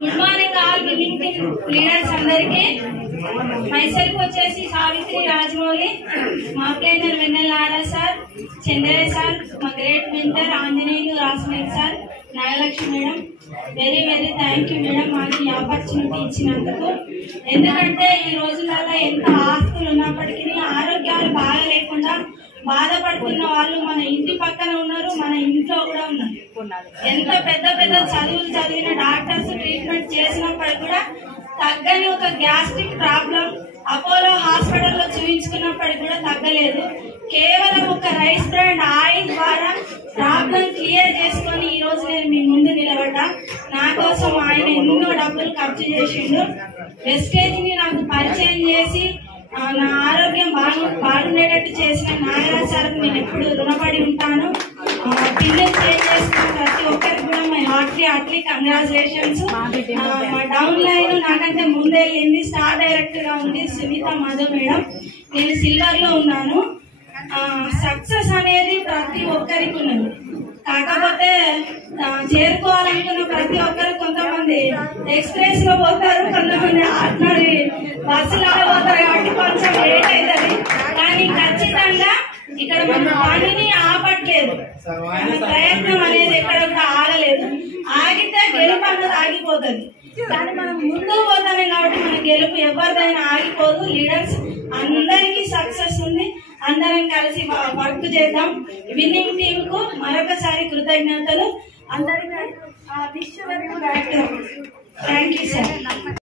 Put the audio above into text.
Good morning all beginning leaders అందరికి. Myself వచ్చేసి సావిత్రి రాజమౌళి, మా planner Vennela Nara sir, Chandraiah sir, మా great mentor Anjaneyulu Rasamel sir, Nagalakshmi madam. Very very thank you madam మాకు ఈ ఆపర్చునిటీ ఇచ్చినందుకు. ఎందుకంటే ఈ రోజులలో ఎంత ఆస్తులు ఉన్నప్పటికీ ఆరోగ్యాలు బాగా లేకుండా బాధపడుతున్న వాళ్ళు మన ఇంటి పక్కన ఉన్నారు, మన ఇంట్లో కూడా ఉన్నారు. ఎంత పెద్ద పెద్ద చదువులు చదివిన డాక్టర్స్ ట్రీట్మెంట్ చేసినప్పటికీ కూడా తగ్గని ఒక గ్యాస్ట్రిక్ ప్రాబ్లం అపోలో హాస్పిటల్లో చూపించుకున్నప్పటికీ కూడా తగ్గలేదు. కేవలం ఒక రైస్ బ్రాండ్ ఆయిల్ ద్వారా ప్రాబ్లం క్లియర్ చేసుకొని ఈ రోజు నేను మీ ముందు నిలబడ్డా. నా కోసం ఆయన ఎన్నో డబ్బులు ఖర్చు చేసిండు. వెస్టేజ్ ని నాకు పరిచయం చేసి నా ఆరోగ్యం బాగుండేటట్టు చేసిన నాగరాజ్ సార్కి నేను ఎప్పుడు రుణపడి ఉంటాను. పిల్లలు చేంజ్ చేసుకున్న ప్రతి ఒక్కరికి కూడా మై హార్ట్లీ కంగ్రాచులేషన్స్. మా డౌన్ లైన్ నాకంటే ముందే వెళ్ళింది, స్టార్ డైరెక్టర్ గా ఉంది సునీత మధు మేడం. నేను సిల్వర్ లో ఉన్నాను. సక్సెస్ అనేది ప్రతి ఒక్కరికి ఉన్నది, కాకపోతే చేరుకోవాలనుకున్న ప్రతి ఒక్కరు కొంతమంది ఎక్స్ప్రెస్ లో పోతారు, కొంతమంది ఆర్డినరీ బస్సులలో పోతారు కాబట్టి కొంచెం లేట్ అవుతుంది. కానీ ఖచ్చితంగా ఇక్కడ మన పనిని ఆపట్లేదు, మన ప్రయత్నం అనేది ఎక్కడ కూడా ఆగలేదు. ఆగితే గెలుపు అన్నది ఆగిపోతుంది, కానీ మనం ముందుకు పోతామే కాబట్టి మన గెలుపు ఎవరిదైనా ఆగిపోదు. లీడర్స్ అందరికీ సక్సెస్ ఉంది, అందరం కలిసి వర్క్ చేద్దాం. విన్నింగ్ టీమ్ కు మరొకసారి కృతజ్ఞతలు. అందరికీ థ్యాంక్ యూ సార్.